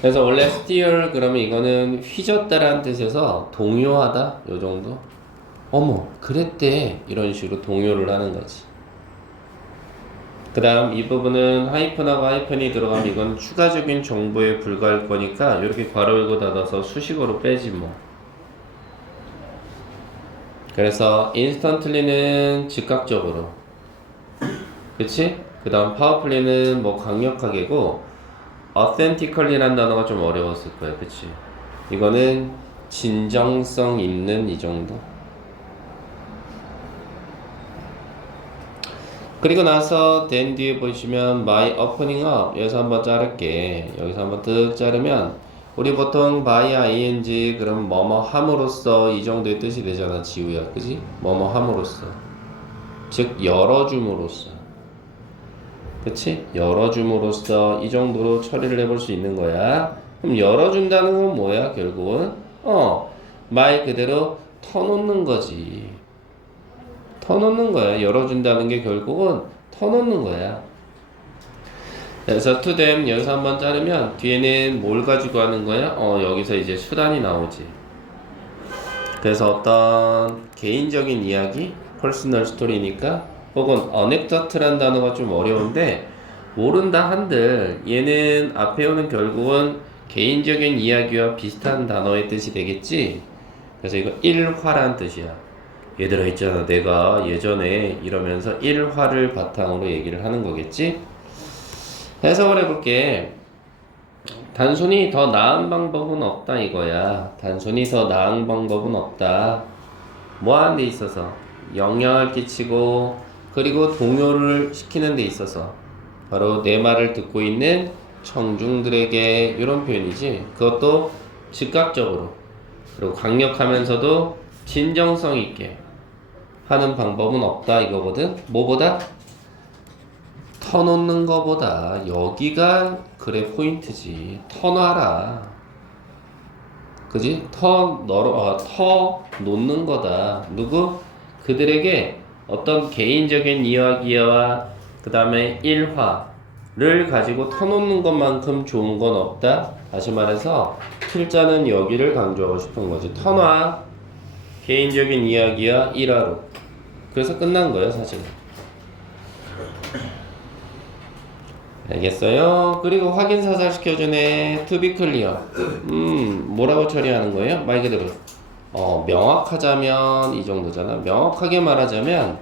그래서 원래 steer 그러면 이거는 휘젓다라는 뜻에서 동요하다 요 정도. 어머 그랬대 이런 식으로 동요를 하는 거지. 그 다음 이 부분은 하이픈하고 하이픈이 들어가면 이건 추가적인 정보에 불과할 거니까 이렇게 괄호 열고 닫아서 수식어로 빼지 뭐. 그래서 instantly는 즉각적으로, 그치? 그 다음 powerfully는 뭐 강력하게고, authentically라는 단어가 좀 어려웠을 거야, 그치? 이거는 진정성 있는 이 정도. 그리고 나서 then 뒤에 보시면 my opening up, 여기서 한번 자를게. 여기서 한번 뜩 자르면 우리 보통 by ing 그럼 뭐뭐 함으로써 이 정도의 뜻이 되잖아, 지우야, 그지? 뭐뭐 함으로써, 즉 열어줌으로써, 그치? 열어줌으로써 이 정도로 처리를 해볼 수 있는 거야. 그럼 열어준다는 건 뭐야, 결국은? 말 그대로 터놓는 거지. 터놓는 거야. 열어준다는 게 결국은 터놓는 거야. 그래서 to them 여기서 한번 자르면 뒤에는 뭘 가지고 하는 거야? 여기서 이제 수단이 나오지. 그래서 어떤 개인적인 이야기, 퍼스널 스토리니까, 혹은 anecdote란 단어가 좀 어려운데 모른다 한들 얘는 앞에 오는 결국은 개인적인 이야기와 비슷한 단어의 뜻이 되겠지. 그래서 이거 일화란 뜻이야. 얘들아 있잖아, 내가 예전에 이러면서 일화를 바탕으로 얘기를 하는 거겠지. 해석을 해볼게. 단순히 더 나은 방법은 없다 이거야. 단순히 더 나은 방법은 없다. 뭐 하는 데 있어서 영향을 끼치고 그리고 동요를 시키는 데 있어서, 바로 내 말을 듣고 있는 청중들에게, 이런 표현이지. 그것도 즉각적으로 그리고 강력하면서도 진정성 있게 하는 방법은 없다 이거거든. 뭐보다? 터놓는 거보다. 여기가 그래 포인트지. 터놔라, 그지? 터 놓는 거다. 누구? 그들에게 어떤 개인적인 이야기와 그 다음에 일화를 가지고 터놓는 것만큼 좋은 건 없다. 다시 말해서 필자는 여기를 강조하고 싶은 거지. 터놔, 개인적인 이야기와 일화로. 그래서 끝난 거예요, 사실은. 알겠어요? 그리고 확인 사살 시켜주네. to be clear. 뭐라고 처리하는 거예요? 말 그대로 명확하자면 이 정도잖아. 명확하게 말하자면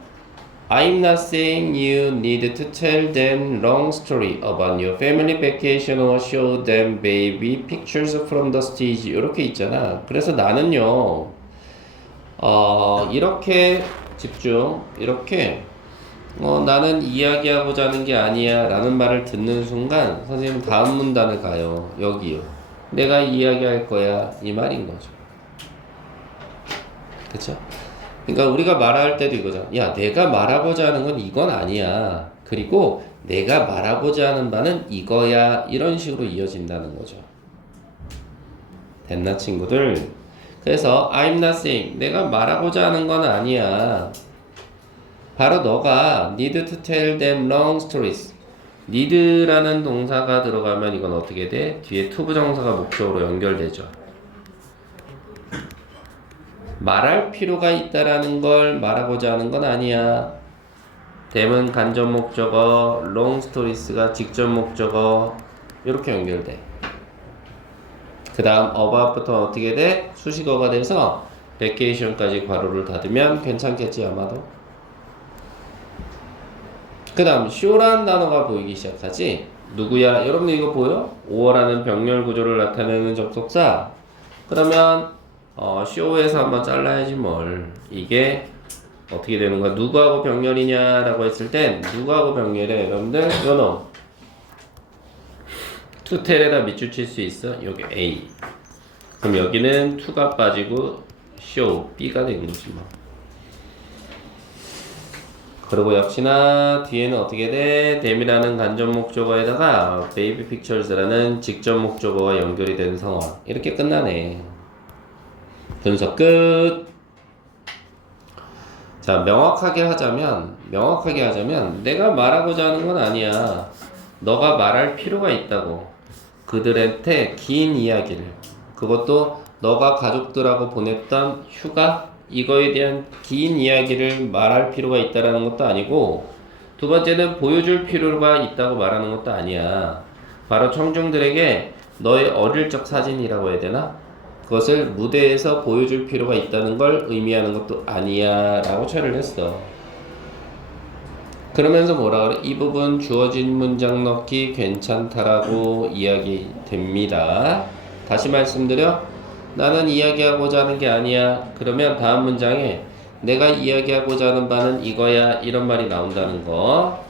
I'm not saying you need to tell them long story about your family vacation or show them baby pictures from the stage. 이렇게 있잖아. 그래서 나는요 이렇게 집중, 이렇게 나는 이야기하고자 하는 게 아니야 라는 말을 듣는 순간 선생님 다음 문단을 가요. 여기요. 내가 이야기할 거야, 이 말인 거죠. 그쵸? 그러니까 우리가 말할 때도 이거잖아. 야, 내가 말하고자 하는 건 이건 아니야. 그리고 내가 말하고자 하는 바는 이거야. 이런 식으로 이어진다는 거죠. 됐나, 친구들? 그래서 I'm not saying, 내가 말하고자 하는 건 아니야. 바로 너가 need to tell them long stories. need라는 동사가 들어가면 이건 어떻게 돼? 뒤에 to 부정사가 목적으로 연결되죠. 말할 필요가 있다라는 걸 말하고자 하는 건 아니야. them은 간접 목적어, long stories가 직접 목적어, 이렇게 연결돼. 그 다음 about부터 어떻게 돼? 수식어가 돼서 vacation까지 괄호를 닫으면 괜찮겠지 아마도. 그 다음 show라는 단어가 보이기 시작하지. 누구야? 여러분들 이거 보여? 5어라는 병렬 구조를 나타내는 접속사. 그러면 show에서 한번 잘라야지 뭘. 이게 어떻게 되는 거야? 누구하고 병렬이냐라고 했을 땐 누구하고 병렬이야 여러분들? 요놈 to tell에다 밑줄 칠 수 있어? 여기 A. 그럼 여기는 to가 빠지고 show B가 되는 거지 뭐. 그리고 역시나 뒤에는 어떻게 돼? them이라는 간접 목적어에다가 baby pictures라는 직접 목적어가 연결이 된 상황. 이렇게 끝나네. 분석 끝. 자, 명확하게 하자면 내가 말하고자 하는 건 아니야. 너가 말할 필요가 있다고. 그들한테 긴 이야기를, 그것도 너가 가족들하고 보냈던 휴가, 이거에 대한 긴 이야기를 말할 필요가 있다라는 것도 아니고, 두 번째는 보여줄 필요가 있다고 말하는 것도 아니야. 바로 청중들에게 너의 어릴 적 사진이라고 해야 되나? 그것을 무대에서 보여줄 필요가 있다는 걸 의미하는 것도 아니야 라고 처리를 했어. 그러면서 뭐라 그래? 이 부분 주어진 문장 넣기 괜찮다라고 이야기됩니다. 다시 말씀드려. 나는 이야기하고자 하는 게 아니야. 그러면 다음 문장에 내가 이야기하고자 하는 바는 이거야. 이런 말이 나온다는 거.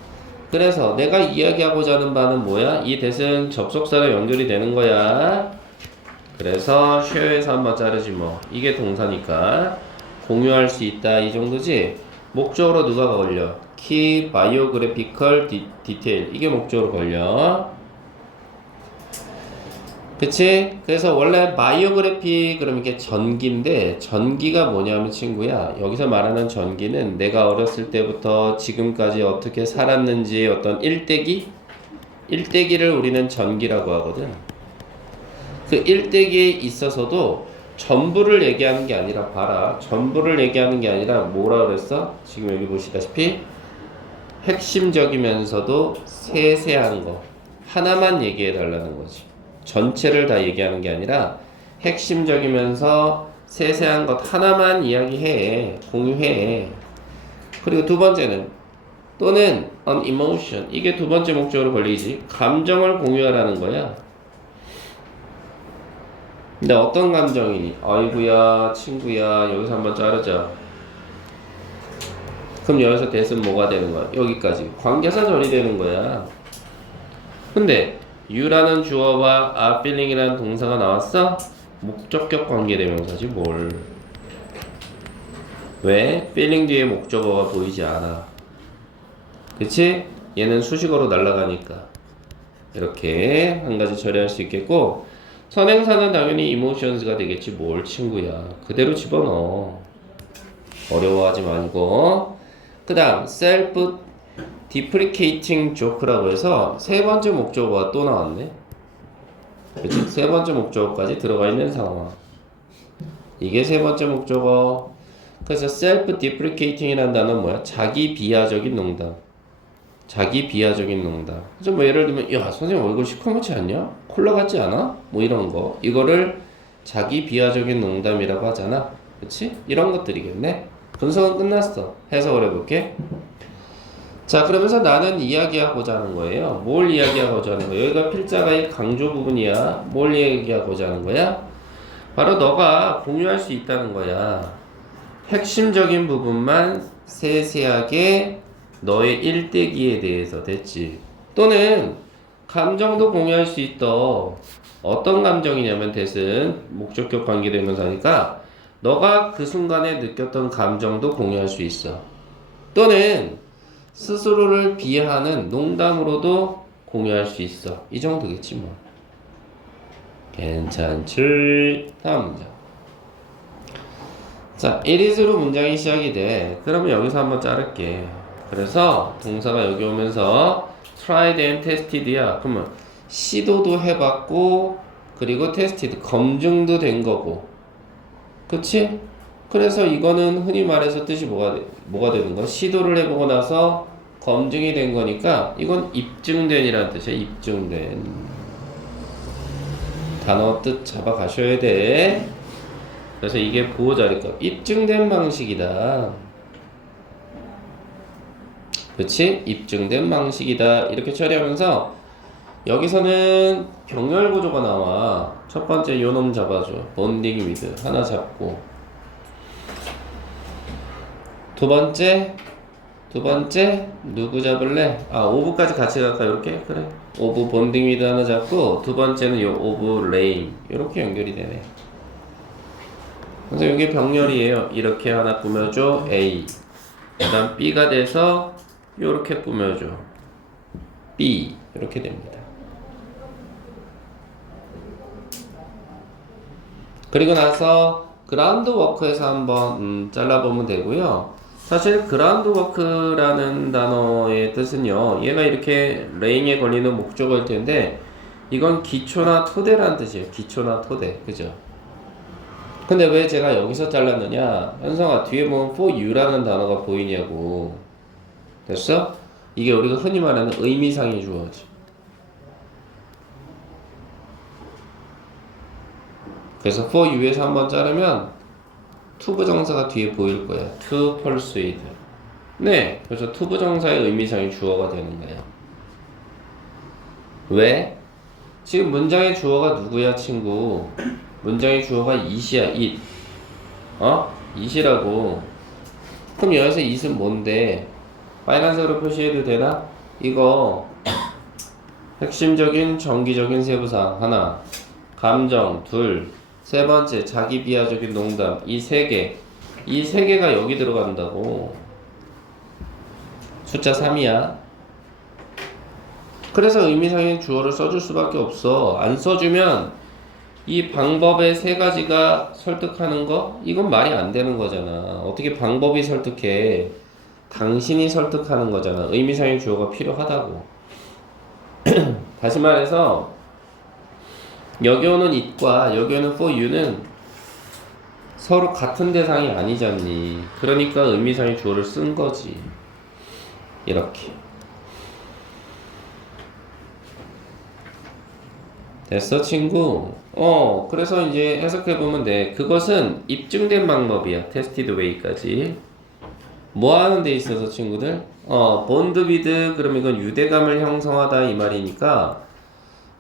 그래서 내가 이야기하고자 하는 바는 뭐야? 이 that은 접속사로 연결이 되는 거야. 그래서 share에서 한번 자르지 뭐. 이게 동사니까 공유할 수 있다 이 정도지. 목적으로 누가 걸려? key biographical detail 이게 목적으로 걸려. 그치? 그래서 원래 바이오그래피 그러면 이게 전기인데 전기가 뭐냐면 친구야 여기서 말하는 전기는 내가 어렸을 때부터 지금까지 어떻게 살았는지 어떤 일대기를 우리는 전기라고 하거든. 그 일대기에 있어서도 전부를 얘기하는 게 아니라 봐라 전부를 얘기하는 게 아니라 뭐라 그랬어? 지금 여기 보시다시피 핵심적이면서도 세세한 거 하나만 얘기해 달라는 거지. 전체를 다 얘기하는 게 아니라 핵심적이면서 세세한 것 하나만 이야기해 공유해. 그리고 두 번째는 또는 an emotion 이게 두 번째 목적으로 걸리지. 감정을 공유하라는 거야. 근데 어떤 감정이니? 아이고야 친구야 여기서 한번 자르자. 그럼 여기서 that은 뭐가 되는 거야? 여기까지 관계사절이 되는 거야. 근데 you라는 주어와 are feeling이라는 동사가 나왔어? 목적격 관계대명사지 뭘. 왜? feeling 뒤에 목적어가 보이지 않아. 그치? 얘는 수식어로 날아가니까 이렇게 한 가지 처리할 수 있겠고 선행사는 당연히 emotions가 되겠지 뭘 친구야. 그대로 집어넣어. 어려워하지 말고. 그 다음 self deprecating joke라고 해서 세 번째 목적어가 또 나왔네. 그치? 세 번째 목적어까지 들어가 있는 상황. 이게 세 번째 목적어. 그래서 self deprecating이라는 단어는 뭐야? 자기 비하적인 농담. 자기 비하적인 농담. 그래서 뭐 예를 들면 야 선생님 얼굴 시커멓지 않냐? 콜라 같지 않아? 뭐 이런 거. 이거를 자기 비하적인 농담이라고 하잖아. 그치? 이런 것들이겠네. 분석은 끝났어. 해석을 해볼게. 자 그러면서 나는 이야기하고자 하는 거예요. 뭘 이야기하고자 하는 거야? 여기가 필자가의 강조 부분이야. 뭘 얘기하고자 하는 거야? 바로 너가 공유할 수 있다는 거야. 핵심적인 부분만 세세하게 너의 일대기에 대해서 됐지. 또는 감정도 공유할 수 있어. 어떤 감정이냐면 that은 목적격 관계대명사니까 너가 그 순간에 느꼈던 감정도 공유할 수 있어. 또는 스스로를 비하하는 농담으로도 공유할 수 있어. 이 정도겠지 뭐. 괜찮지? 다음 문장. 자, it is로 문장이 시작이 돼. 그러면 여기서 한번 자를게. 그래서 동사가 여기 오면서 tried and tested야. 그러면 시도도 해봤고 그리고 tested 검증도 된 거고. 그치? 그래서 이거는 흔히 말해서 뜻이 뭐가 되는 거야? 시도를 해보고 나서 검증이 된 거니까 이건 입증된이라는 뜻이야. 입증된. 단어 뜻 잡아가셔야 돼. 그래서 이게 보호자리니까 입증된 방식이다. 그치? 입증된 방식이다. 이렇게 처리하면서 여기서는 병렬 구조가 나와. 첫 번째 요놈 잡아줘. bonding with 하나 잡고 두 번째 누구 잡을래? 아 오브까지 같이 갈까? 이렇게? 그래 오브 bonding with 하나 잡고 두 번째는 요 오브 rain 이렇게 연결이 되네. 그래서 여기 병렬이에요. 이렇게 하나 꾸며줘 A 그 다음 B가 돼서 요렇게 꾸며줘 B 이렇게 됩니다. 그리고 나서 그라운드 워크에서 한번 잘라보면 되고요. 사실 그라운드 워크라는 단어의 뜻은요. 얘가 이렇게 레잉에 걸리는 목적어일 텐데 이건 기초나 토대라는 뜻이에요. 기초나 토대. 그죠? 근데 왜 제가 여기서 잘랐느냐? 현성아 뒤에 보면 for you라는 단어가 보이냐고. 됐어? 이게 우리가 흔히 말하는 의미상의 주어지. 그래서 for you에서 한번 자르면 to 부정사가 뒤에 보일 거야. to persuade. 네, 그래서 to 부정사의 의미상의 주어가 되는 거야. 왜? 지금 문장의 주어가 누구야, 친구? 문장의 주어가 it이야, it. it이라고. 그럼 여기서 it은 뭔데? 빨간색으로 표시해도 되나? 이거 핵심적인 정기적인 세부사항 하나, 감정 둘, 세 번째 자기 비하적인 농담 이 세 개가 여기 들어간다고. 숫자 3이야. 그래서 의미상의 주어를 써줄 수밖에 없어. 안 써주면 이 방법의 세 가지가 설득하는 거? 이건 말이 안 되는 거잖아. 어떻게 방법이 설득해? 당신이 설득하는 거잖아. 의미상의 주어가 필요하다고. 다시 말해서 여기 오는 it과 여기 오는 for you는 서로 같은 대상이 아니잖니. 그러니까 의미상의 주어를 쓴 거지. 이렇게. 됐어, 친구? 그래서 이제 해석해보면 돼. 그것은 입증된 방법이야. tested way까지. 뭐 하는 데 있어서, 친구들? bond with, 그럼 이건 유대감을 형성하다 이 말이니까,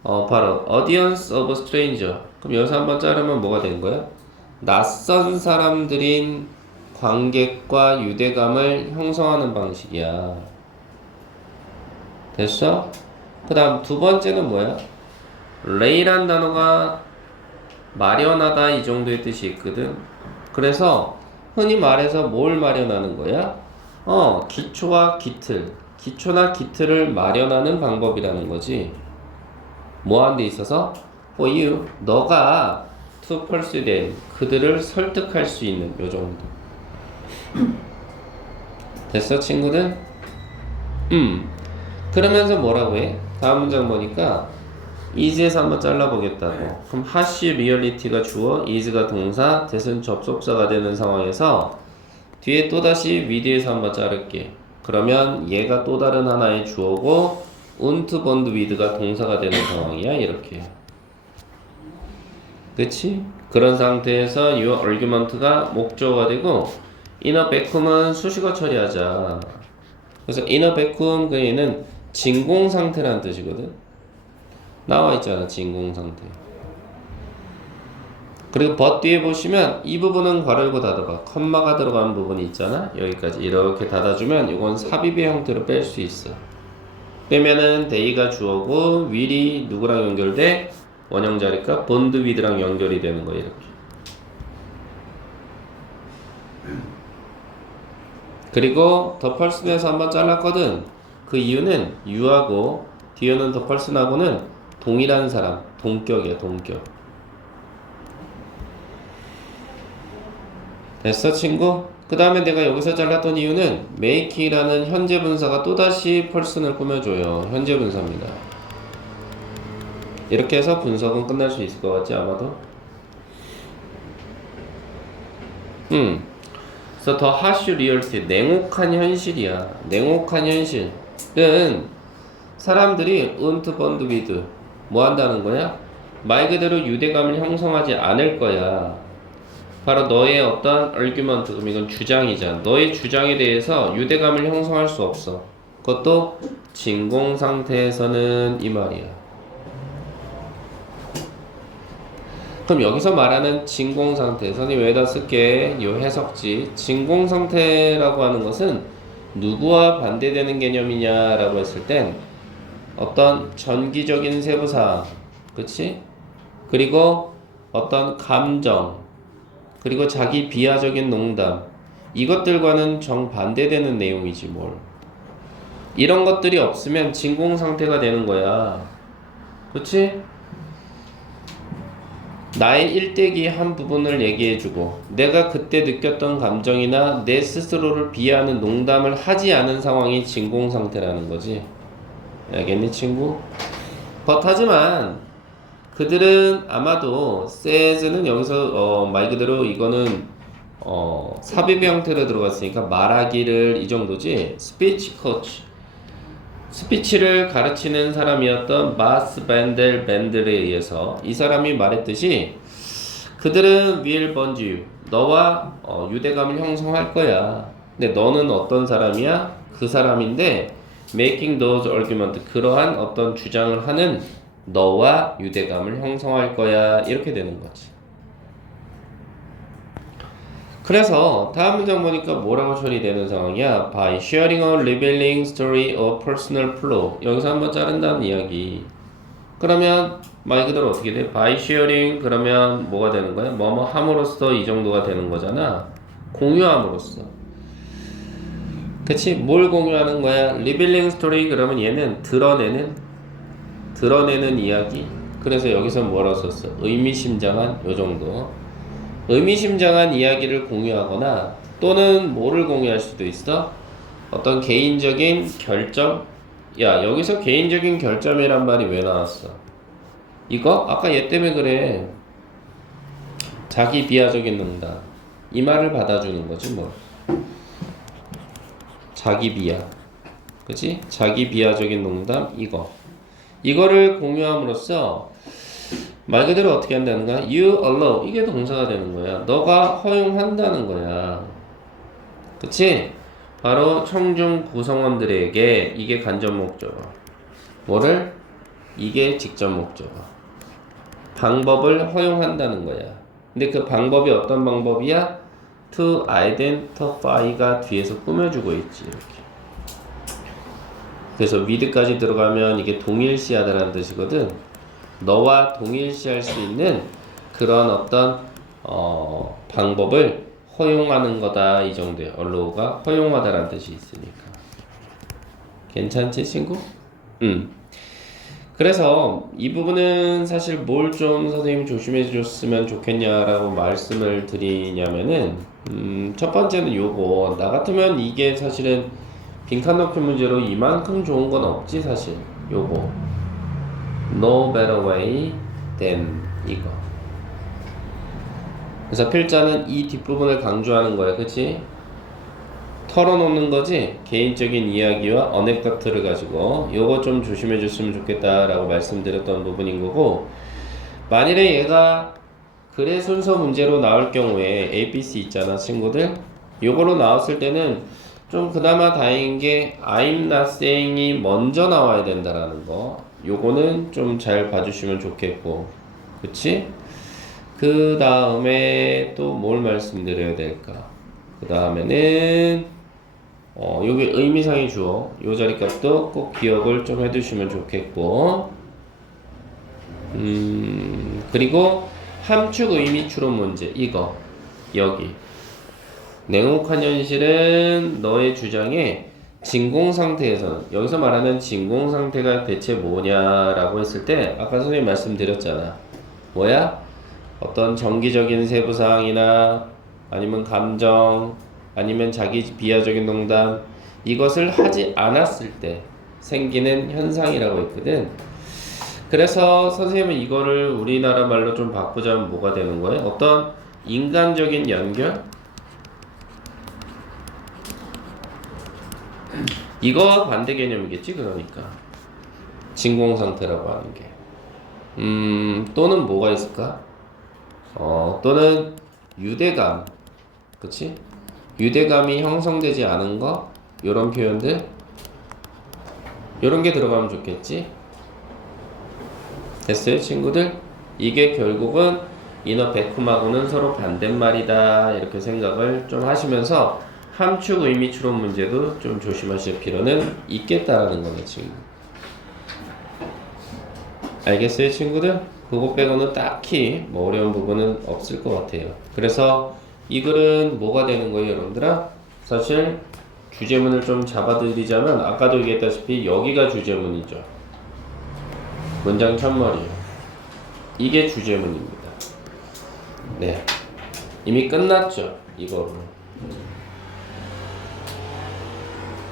바로 audience of stranger. 그럼 여기서 한번 자르면 뭐가 된 거야? 낯선 사람들인 관객과 유대감을 형성하는 방식이야. 됐어? 그 다음 두 번째는 뭐야? lay란 단어가 마련하다 이 정도의 뜻이 있거든. 그래서 흔히 말해서 뭘 마련하는 거야? 기초와 기틀, 기초나 기틀을 마련하는 방법이라는 거지. 뭐 하는 데 있어서? for you, 너가 to persuade them, 그들을 설득할 수 있는 요 정도. 됐어, 친구들? 그러면서 뭐라고 해? 다음 문장 보니까 is에서 한번 잘라보겠다고. 그럼 has reality가 주어, is가 동사, that은 접속사가 되는 상황에서 뒤에 또다시 with에서 한번 자를게. 그러면 얘가 또 다른 하나의 주어고 und bond with가 동사가 되는 상황이야. 이렇게. 그치? 그런 상태에서 your argument가 목적어가 되고 in a vacuum은 수식어 처리하자. 그래서 in a vacuum 그 얘는 진공 상태라는 뜻이거든. 나와 있잖아, 진공 상태. 그리고 but 뒤에 보시면 이 부분은 괄호 열고 닫아봐. 컴마가 들어간 부분이 있잖아. 여기까지 이렇게 닫아주면 이건 삽입의 형태로 뺄 수 있어. 빼면은 they가 주어고 will이 누구랑 연결돼? 원형 자리가 bond with랑 연결이 되는 거야. 이렇게. 그리고 더 펄슨에서 한번 잘랐거든. 그 이유는 you하고 뒤에 오는 더 펄슨하고는 동일한 사람, 동격이야, 동격. 됐어, 친구? 그 다음에 내가 여기서 잘랐던 이유는 make라는 현재 분사가 또다시 펄슨을 꾸며줘요. 현재 분사입니다. 이렇게 해서 분석은 끝날 수 있을 것 같지, 아마도? 그래서 더 harsh reality, 냉혹한 현실이야. 냉혹한 현실은 사람들이 und bond with 뭐 한다는 거야? 말 그대로 유대감을 형성하지 않을 거야. 바로 너의 어떤 argument, 그럼 이건 주장이잖아. 너의 주장에 대해서 유대감을 형성할 수 없어. 그것도 진공 상태에서는 이 말이야. 그럼 여기서 말하는 진공 상태, 선생님 여기다 쓸게. 요 해석지. 진공 상태라고 하는 것은 누구와 반대되는 개념이냐라고 했을 땐 어떤 전기적인 세부사항, 그치? 그리고 어떤 감정, 그리고 자기 비하적인 농담, 이것들과는 정반대되는 내용이지 뭘. 이런 것들이 없으면 진공 상태가 되는 거야. 그치? 나의 일대기의 한 부분을 얘기해주고 내가 그때 느꼈던 감정이나 내 스스로를 비하하는 농담을 하지 않은 상황이 진공 상태라는 거지. 알겠니, 친구? 하지만 그들은 아마도 says는 여기서 말 그대로 이거는 삽입의 형태로 들어갔으니까 말하기를 이 정도지. 스피치 코치, 스피치를 가르치는 사람이었던 마스 밴델 밴들에 의해서 이 사람이 말했듯이 그들은 will bond you. 너와 유대감을 형성할 거야. 근데 너는 어떤 사람이야? 그 사람인데 making those argument. 그러한 어떤 주장을 하는 너와 유대감을 형성할 거야. 이렇게 되는 거지. 그래서 다음 문장 보니까 뭐라고 처리되는 상황이야? By sharing a revealing story of personal flaw. 여기서 한번 자른다는 이야기. 그러면 말 그대로 어떻게 돼? By sharing 그러면 뭐가 되는 거야? 뭐뭐 함으로써 이 정도가 되는 거잖아. 공유함으로써. 그치? 뭘 공유하는 거야? Revealing story 그러면 얘는 드러내는 이야기. 그래서 여기서 뭐라고 썼어? 의미심장한 요 정도. 의미심장한 이야기를 공유하거나 또는 뭐를 공유할 수도 있어? 어떤 개인적인 결점? 야, 여기서 개인적인 결점이란 말이 왜 나왔어? 이거? 아까 얘 때문에 그래. 자기 비하적인 농담. 이 말을 받아주는 거지 뭐. 자기 비하. 그치? 자기 비하적인 농담 이거를 공유함으로써 말 그대로 어떻게 한다는 거야? You allow. 이게 동사가 되는 거야. 너가 허용한다는 거야. 그치? 바로 청중 구성원들에게 이게 간접 목적어. 뭐를? 이게 직접 목적어. 방법을 허용한다는 거야. 근데 그 방법이 어떤 방법이야? To identify가 뒤에서 꾸며주고 있지. 이렇게. 그래서 with까지 들어가면 이게 동일시하다라는 뜻이거든. 너와 동일시할 수 있는 그런 어떤 방법을 허용하는 거다 이 정도야. allow가 허용하다라는 뜻이 있으니까. 괜찮지 친구? 그래서 이 부분은 사실 뭘 좀 선생님 조심해 줬으면 좋겠냐라고 말씀을 드리냐면은 첫 번째는 요거. 나 같으면 이게 사실은 빈칸 넣기 문제로 이만큼 좋은 건 없지 사실. 요거 No better way than 이거. 그래서 필자는 이 뒷부분을 강조하는 거야. 그치? 털어놓는 거지. 개인적인 이야기와 어넥도트를 가지고 요거 좀 조심해 줬으면 좋겠다라고 말씀드렸던 부분인 거고, 만일에 얘가 글의 순서 문제로 나올 경우에 ABC 있잖아 친구들. 요거로 나왔을 때는 좀 그나마 다행인 게 I'm not saying이 먼저 나와야 된다라는 거. 요거는 좀 잘 봐주시면 좋겠고, 그치? 그 다음에 또 뭘 말씀드려야 될까? 그 다음에는 요게 의미상의 주어 요 자리 값도 꼭 기억을 좀 해두시면 좋겠고, 그리고 함축 의미 추론 문제 이거 여기 냉혹한 현실은 너의 주장에 진공상태에서는, 여기서 말하는 진공상태가 대체 뭐냐라고 했을 때 아까 선생님 말씀드렸잖아. 뭐야? 어떤 정기적인 세부사항이나 아니면 감정 아니면 자기 비하적인 농담 이것을 하지 않았을 때 생기는 현상이라고 했거든. 그래서 선생님은 이거를 우리나라 말로 좀 바꾸자면 뭐가 되는 거예요? 어떤 인간적인 연결? 이거와 반대 개념이겠지. 그러니까 진공상태라고 하는 게 또는 뭐가 있을까? 또는 유대감. 그치? 유대감이 형성되지 않은 거 요런 표현들 요런 게 들어가면 좋겠지. 됐어요 친구들? 이게 결국은 인어 베쿰하고는 서로 반대말이다 이렇게 생각을 좀 하시면서 함축 의미 추론 문제도 좀 조심하실 필요는 있겠다라는 거네 친구. 알겠어요 친구들? 그거 빼고는 딱히 뭐 어려운 부분은 없을 것 같아요. 그래서 이 글은 뭐가 되는 거예요 여러분들아? 사실 주제문을 좀 잡아드리자면 아까도 얘기했다시피 여기가 주제문이죠. 문장 첫머리요. 이게 주제문입니다. 네, 이미 끝났죠 이거로.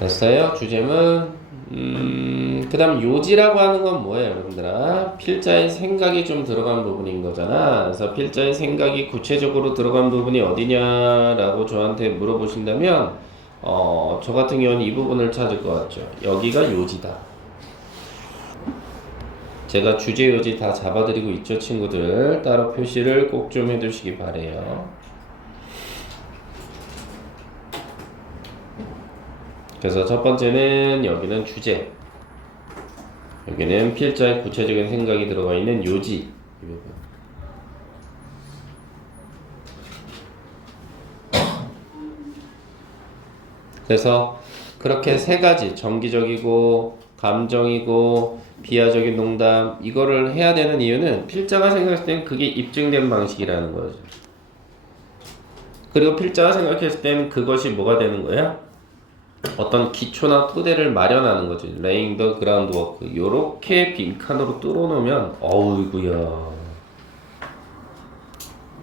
됐어요? 주제문. 그 다음 요지라고 하는 건 뭐예요 여러분들아? 필자의 생각이 좀 들어간 부분인 거잖아. 그래서 필자의 생각이 구체적으로 들어간 부분이 어디냐라고 저한테 물어보신다면 저 같은 경우는 이 부분을 찾을 것 같죠. 여기가 요지다. 제가 주제 요지 다 잡아드리고 있죠, 친구들. 따로 표시를 꼭 좀 해두시기 바래요. 그래서 첫 번째는 여기는 주제, 여기는 필자의 구체적인 생각이 들어가 있는 요지. 이 부분. 그래서 그렇게 세 가지, 정기적이고 감정이고 비하적인 농담, 이거를 해야 되는 이유는 필자가 생각했을 때는 그게 입증된 방식이라는 거죠. 그리고 필자가 생각했을 때는 그것이 뭐가 되는 거야? 어떤 기초나 토대를 마련하는 거죠. laying the groundwork. 요렇게 빈칸으로 뚫어놓으면 어우구야,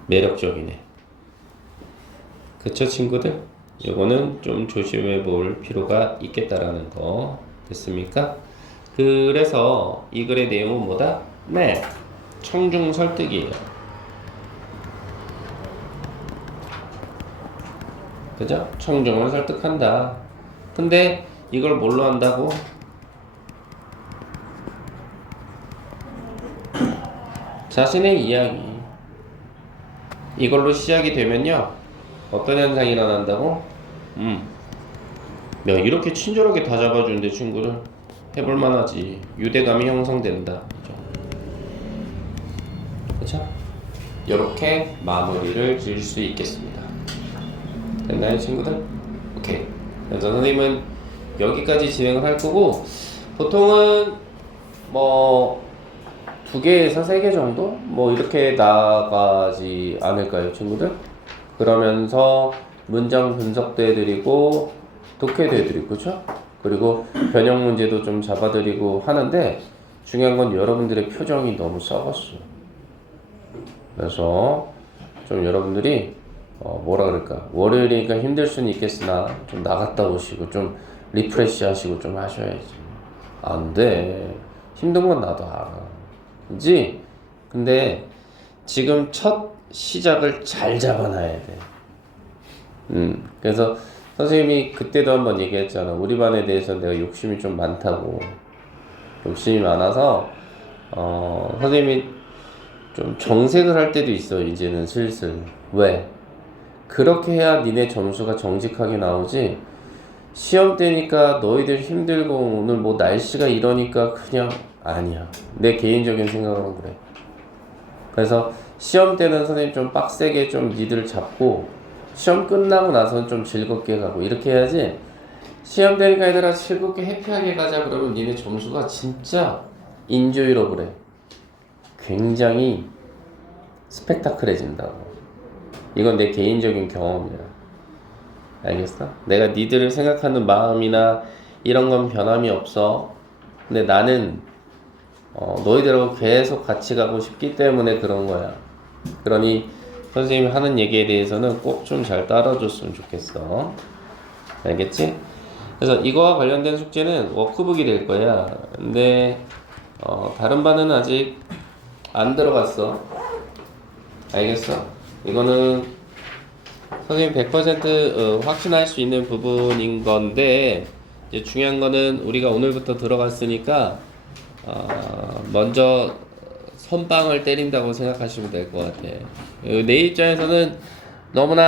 매력적이네. 그쵸, 친구들? 요거는 좀 조심해 볼 필요가 있겠다라는 거 됐습니까? 그래서 이 글의 내용은 뭐다? 네, 청중 설득이에요. 그죠? 청중을 설득한다. 근데 이걸 뭘로 한다고? 자신의 이야기. 이걸로 시작이 되면요, 어떤 현상이 일어난다고? 내가 이렇게 친절하게 다 잡아주는데 친구들 해볼만 하지. 유대감이 형성된다. 그쵸? 이렇게 마무리를 지을 수 있겠습니다. 됐나요, 친구들? 오케이. 그래서 선생님은 여기까지 진행을 할 거고, 보통은 뭐 2개에서 3개 정도? 뭐 이렇게 나가지 않을까요, 친구들? 그러면서 문장 분석도 해드리고 독해도 해드리고, 그쵸? 그리고 변형 문제도 좀 잡아드리고 하는데, 중요한 건 여러분들의 표정이 너무 썩었어. 그래서 좀 여러분들이 뭐라 그럴까, 월요일이니까 힘들 수는 있겠으나 좀 나갔다 오시고 좀 리프레시 하시고 좀 하셔야지. 안 돼. 힘든 건 나도 알아. 그지? 근데 지금 첫 시작을 잘 잡아놔야 돼. 그래서 선생님이 그때도 한번 얘기했잖아. 우리 반에 대해서 내가 욕심이 좀 많다고. 욕심이 많아서 선생님이 좀 정색을 할 때도 있어. 이제는 슬슬. 왜? 그렇게 해야 니네 점수가 정직하게 나오지. 시험 때니까 너희들 힘들고 오늘 뭐 날씨가 이러니까 그냥 아니야. 내 개인적인 생각으로 그래. 그래서 시험 때는 선생님 좀 빡세게 좀 니들 잡고, 시험 끝나고 나서는 좀 즐겁게 가고 이렇게 해야지. 시험 때니까 얘들아 즐겁게 해피하게 가자 그러면 니네 점수가 진짜 인조이러블해. 굉장히 스펙타클해진다고. 이건 내 개인적인 경험이야. 알겠어? 내가 니들을 생각하는 마음이나 이런 건 변함이 없어. 근데 나는 너희들하고 계속 같이 가고 싶기 때문에 그런 거야. 그러니 선생님이 하는 얘기에 대해서는 꼭 좀 잘 따라줬으면 좋겠어. 알겠지? 그래서 이거와 관련된 숙제는 워크북이 될 거야. 근데 다른 반은 아직 안 들어갔어. 알겠어? 이거는 선생님 100% 확신할 수 있는 부분인 건데, 이제 중요한 거는 우리가 오늘부터 들어갔으니까 먼저 선빵을 때린다고 생각하시면 될 것 같아. 내 입장에서는 너무나